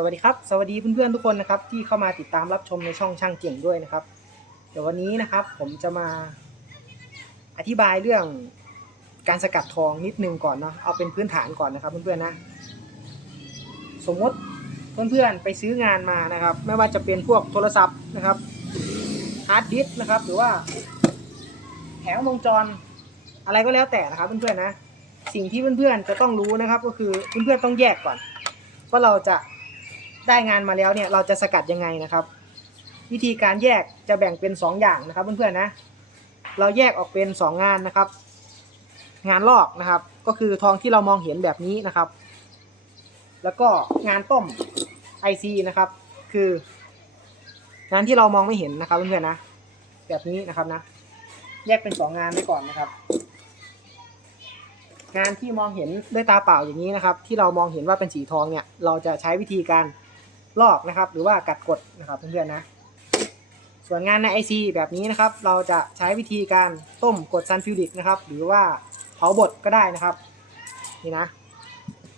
สวัสดีครับ สวัสดีเพื่อนๆทุกคนนะครับที่เข้ามาติดตามรับชมในช่องช่างเก่งด้วยนะครับ เดี๋ยววันนี้นะครับผมจะมาอธิบายเรื่องการสกัดทองนิดนึงก่อนเนาะเอาเป็นพื้นฐานก่อนนะครับ เพื่อนๆนะ สมมติเพื่อนๆไปซื้องานมานะครับ ไม่ว่าจะเป็นพวกโทรศัพท์นะครับฮาร์ดดิสก์นะครับ หรือว่าแผงวงจรอะไรก็แล้วแต่นะครับเพื่อนๆนะ สิ่งที่เพื่อนๆจะต้องรู้นะครับ ก็คือเพื่อนๆต้องแยกก่อนว่าเราจะ ได้งานมาแล้วเนี่ยเราจะสกัดยังไงนะครับ วิธีการแยกจะแบ่งเป็น 2 อย่างนะครับเพื่อนๆนะเราแยกออกเป็น 2 งานนะครับ งานลอกนะครับ ก็คือทองที่เรามองเห็นแบบนี้นะครับ แล้วก็งานต้ม IC นะครับ คืองานที่เรามองไม่เห็นนะครับเพื่อนๆนะแบบนี้นะครับนะ แยกเป็น2งานไว้ก่อนนะครับ งานที่มองเห็นด้วยตาเปล่าอย่างนี้นะครับ ที่เรามองเห็นว่าเป็นสีทองเนี่ย เราจะใช้วิธีการ ลอกนะครับ หรือว่ากัดกดนะครับเพื่อนๆนะ ส่วนงานใน IC แบบนี้นะครับ เราจะใช้วิธีการต้มกดซันฟิวดิกนะครับ หรือว่าเผาบดก็ได้นะครับ นี่นะ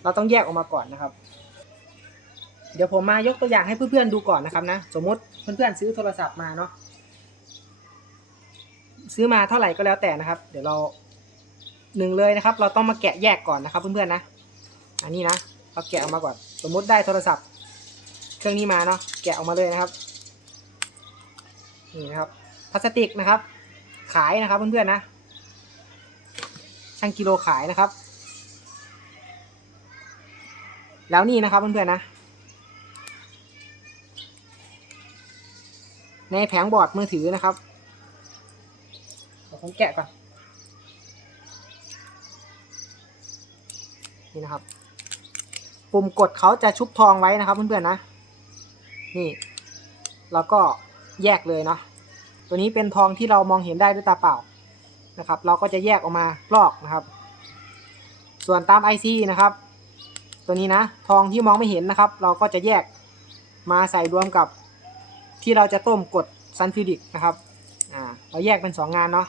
เราต้องแยกออกมาก่อนนะครับ เดี๋ยวผมมายกตัวอย่างให้เพื่อนๆดูก่อนนะครับนะ สมมติเพื่อนๆซื้อโทรศัพท์มาเนาะซื้อมาเท่าไหร่ก็แล้วแต่นะครับ เดี๋ยวเราหนึ่งเลยนะครับ เราต้องมาแกะแยกก่อนนะครับเพื่อนๆนะ อันนี้นะ เราแกะออกมาก่อน สมมติได้โทรศัพท์ เครื่องนี้มาเนาะแกะออกมาเลยนะครับนี่นะครับพลาสติกนะครับ ขายนะครับเพื่อนๆนะช่างกิโลขายนะครับ แล้วนี่นะครับเพื่อนๆนะ ในแผงบอร์ดมือถือนะครับผมแกะก่อนนี่นะครับ ปุ่มกดเขาจะชุบทองไว้นะครับเพื่อนๆนะ นี่ แล้วก็แยกเลยเนาะตัวนี้เป็นทองที่เรามองเห็นได้ด้วยตาเปล่านะครับ เราก็จะแยกออกมาลอกนะครับ ส่วนตาม IC นะครับ ตัวนี้นะทองที่มองไม่เห็นนะครับ เราก็จะแยกมาใส่รวมกับที่เราจะต้มกดซันฟิดิกนะครับอ่าเราแยกเป็น 2 งานเนาะ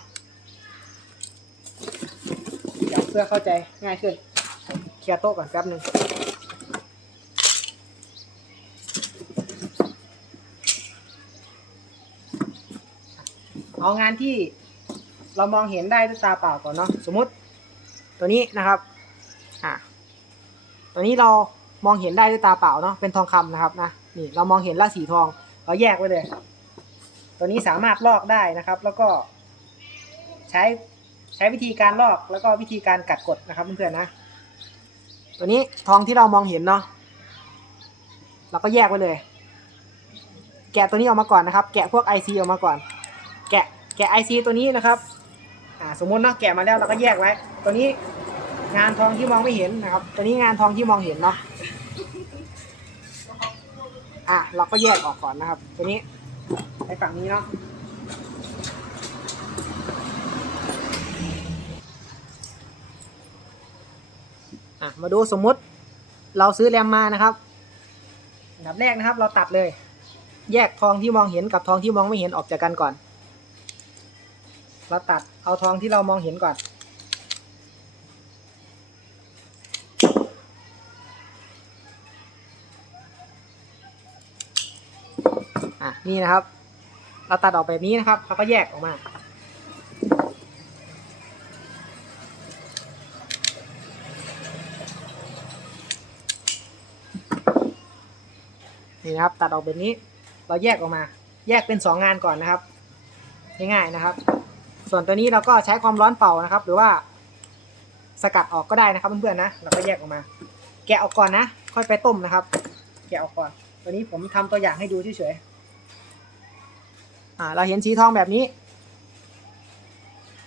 เดี๋ยวเพื่อเข้าใจง่ายขึ้นเคลียร์โต๊ะก่อนแป๊บหนึ่ง เอางานที่เรามองเห็นได้ด้วยตาเปล่าก่อนเนาะสมมติตัวนี้นะครับอะตัวนี้เรามองเห็นได้ด้วยตาเปล่าเนาะเป็นทองคำนะครับนะนี่เรามองเห็นละสีทองเราแยกไว้เลย ตัวนี้สามารถลอกได้นะครับ แล้วก็ใช้ใช้วิธีการลอกแล้วก็วิธีการกัดกดนะครับเพื่อนๆนะ ตัวนี้ทองที่เรามองเห็นเนาะเราก็แยกไว้เลย แกะตัวนี้ออกมาก่อนนะครับ แกะพวก IC ออกมาก่อน แกะ IC ตัวนี้นะครับอ่าสมมติเนาะแกะมาแล้วเราก็แยกไว้ ตัวนี้งานทองที่มองไม่เห็นนะครับ ตัวนี้งานทองที่มองเห็นเนาะอะเราก็แยกออกก่อนนะครับ ตัวนี้ไปฝั่งนี้เนาะอะมาดูสมมุติเราซื้อแรมมานะครับอันดับแรกนะครับ เราตัดเลย แยกทองที่มองเห็นกับทองที่มองไม่เห็นออกจากกันก่อน เราตัดเอาทองที่เรามองเห็นก่อน อะ นี่นะครับ เราตัดออกแบบนี้นะครับเขาก็แยกออกมานี่นะครับตัดออกแบบนี้เราแยกออกมา แยกเป็น 2 งานก่อนนะครับ ง่ายๆนะครับ ส่วนตัวนี้เราก็ใช้ความร้อนเป่านะครับ หรือว่าสกัดออกก็ได้นะครับเพื่อนๆนะเราก็แยกออกมา แกะออกก่อนนะ ค่อยไปต้มนะครับ แกะออกก่อน ตัวนี้ผมทำตัวอย่างให้ดูเฉยๆอ่าเราเห็นสีทองแบบนี้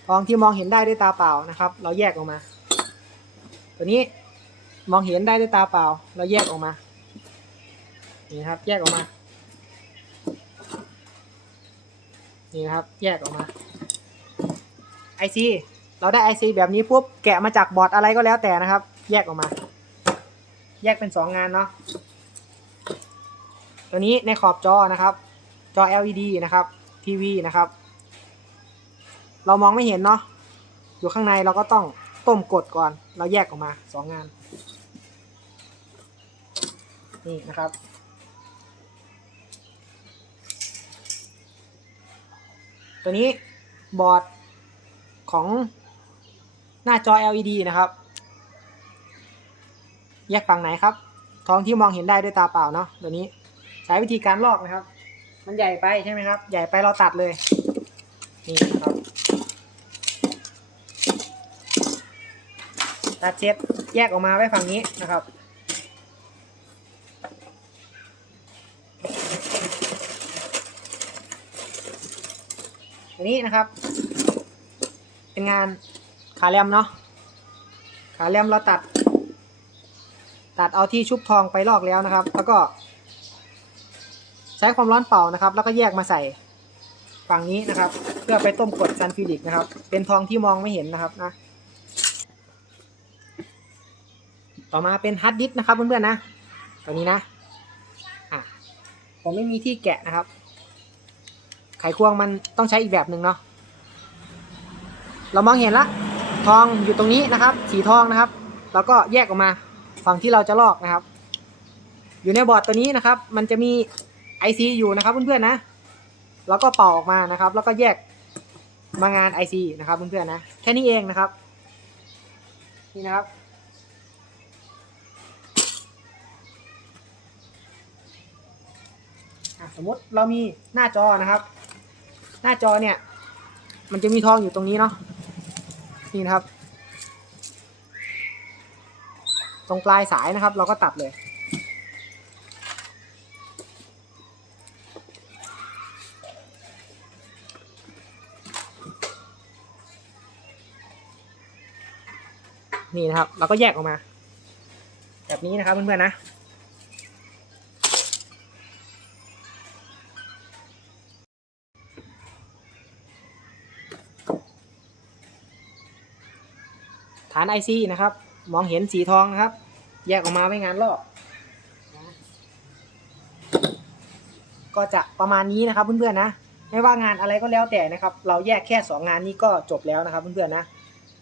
ทองที่มองเห็นได้ด้วยตาเปล่านะครับ เราแยกออกมา ตัวนี้มองเห็นได้ด้วยตาเปล่า เราแยกออกมานี่ครับ แยกออกมานี่ครับ แยกออกมา ไอซีเราได้ไอซีแบบนี้ปุ๊บแกะมาจากบอร์ดอะไรก็แล้วแต่นะครับ แยกออกมา แยกเป็น 2 งานเนาะตัวนี้ในขอบจอนะครับ จอ LED นะครับทีวีนะครับ เรามองไม่เห็นเนาะอยู่ข้างในเราก็ต้องต้มกดก่อน เราแยกออกมา 2 งาน นี่นะครับตัวนี้บอร์ด ของหน้าจอ LED นะครับ แยกฝั่งไหนครับทองที่มองเห็นได้ด้วยตาเปล่าเนาะตัวนี้ใช้วิธีการลอกนะครับ มันใหญ่ไปใช่ไหมครับ ใหญ่ไปเราตัดเลย นี่นะครับ ตัดเสร็จแยกออกมาไว้ฝั่งนี้นะครับอันนี้นะครับ เป็นงานขาแรมเนาะขาแรมเราตัด ตัดเอาที่ชุบทองไปลอกแล้วนะครับ แล้วก็ ใช้ความร้อนเป่านะครับ แล้วก็แยกมาใส่ฝั่งนี้นะครับ เพื่อไปต้มกดซันฟิลิกนะครับ เป็นทองที่มองไม่เห็นนะครับนะต่อมาเป็นฮาร์ดดิสนะครับเพื่อนๆนะตัวนี้นะอะผมไม่มีที่แกะนะครับ ไขควงมันต้องใช้อีกแบบหนึ่งเนาะ เรามองเห็นละทองอยู่ตรงนี้นะครับ สีทองนะครับ แล้วก็แยกออกมาฝั่งที่เราจะลอกนะครับ อยู่ในบอร์ดตัวนี้นะครับ มันจะมี IC อยู่นะครับเพื่อนๆนะแล้วก็เป่าออกมานะครับ แล้วก็แยกมางาน IC นะครับเพื่อนๆนะแค่นี้เองนะครับ นี่นะครับสมมติเรามีหน้าจอนะครับ หน้าจอเนี่ย มันจะมีทองอยู่ตรงนี้เนาะ นี่นะครับ ตรงปลายสายนะครับ เราก็ตัดเลย นี่นะครับ เราก็แยกออกมา แบบนี้นะครับเพื่อนๆนะ ฐาน IC นะครับ มองเห็นสีทองนะครับ แยกออกมาไว้งานลอกก็จะประมาณนี้นะครับเพื่อนๆนะ ไม่ว่างานอะไรก็แล้วแต่นะครับ เราแยกแค่ 2 งานนี้ก็จบแล้วนะครับเพื่อนๆนะ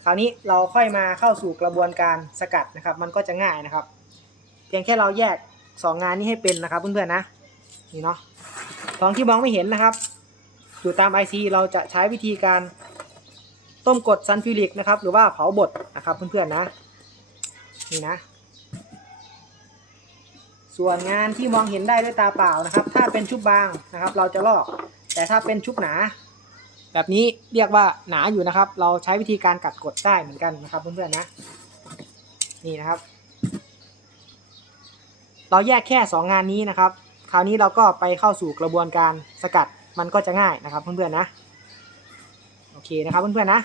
คราวนี้เราค่อยมาเข้าสู่กระบวนการสกัดนะครับ มันก็จะง่ายนะครับ เพียงแค่เราแยก 2 งานนี้ให้เป็นนะครับเพื่อนๆนะ นี่เนาะทองที่มองไม่เห็นนะครับ อยู่ตาม IC เราจะใช้วิธีการ ต้มกดซันฟิลิกนะครับ หรือว่าเผาบดนะครับเพื่อนๆนะนี่นะ ส่วนงานที่มองเห็นได้ด้วยตาเปล่านะครับ ถ้าเป็นชุบบางนะครับ เราจะลอก แต่ถ้าเป็นชุบหนา แบบนี้เรียกว่าหนาอยู่นะครับ เราใช้วิธีการกัดกดได้เหมือนกันนะครับเพื่อนๆนะ นี่นะครับ เราแยกแค่ 2 งานนี้นะครับ คราวนี้เราก็ไปเข้าสู่กระบวนการสกัดมันก็จะง่ายนะครับเพื่อนๆนะโอ เคนะครับเพื่อนๆนะ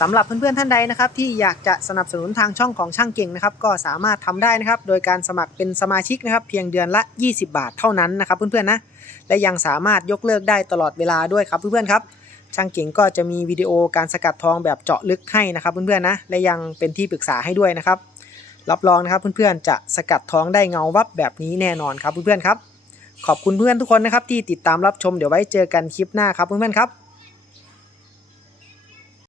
สำหรับเพื่อนๆท่านใดนะครับ ที่อยากจะสนับสนุนทางช่องของช่างเก่งนะครับ ก็สามารถทำได้นะครับ โดยการสมัครเป็นสมาชิกนะครับ เพียงเดือนละ 20 บาทเท่านั้นนะครับ เพื่อนๆนะและยังสามารถยกเลิกได้ตลอดเวลาด้วยครับเพื่อนๆครับช่างเก่งก็จะมีวิดีโอการสกัดทองแบบเจาะลึกให้นะครับ เพื่อนๆนะและยังเป็นที่ปรึกษาให้ด้วยนะครับ รับรองนะครับเพื่อนๆจะสกัดทองได้เงาวับแบบนี้แน่นอนครับเพื่อนๆครับ ขอบคุณเพื่อนทุกคนนะครับที่ติดตามรับชมเดี๋ยวไว้เจอกันคลิปหน้าครับเพื่อนๆครับ